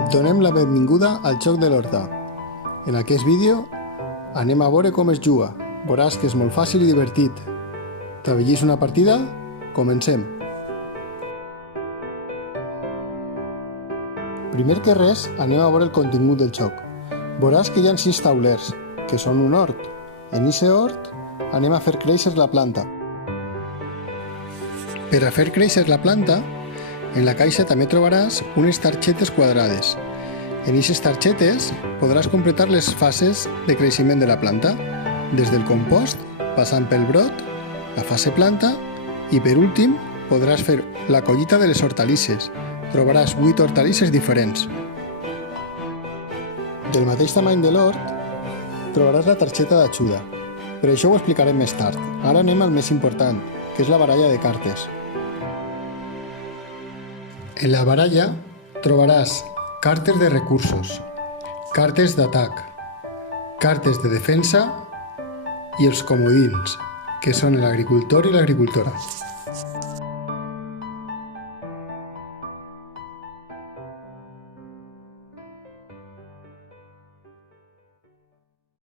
Et donem la benvinguda al Joc de l'Horta. En aquest vídeo anem a veure com es juga. Veuràs que és molt fàcil i divertit. T'afegís una partida? Comencem. Primer que res, anem a veure el contingut del joc. Veuràs que hi ha 6 taulers, que són un hort. En aquest hort anem a fer créixer la planta. Per a fer créixer la planta, en la caixa també trobaràs unes targetes quadrades. En aquestes targetes podràs completar les fases de creixement de la planta, des del compost, passant pel brot, la fase planta i per últim podràs fer la collita de les hortalisses. Trobaràs 8 hortalisses diferents. Del mateix tamany de l'hort trobaràs la targeta d'ajuda, però això ho explicarem més tard. Ara anem al més important, que és la baralla de cartes. En la baralla trobaràs cartes de recursos, cartes d'atac, cartes de defensa i els comodins, que són l'agricultor i l'agricultora.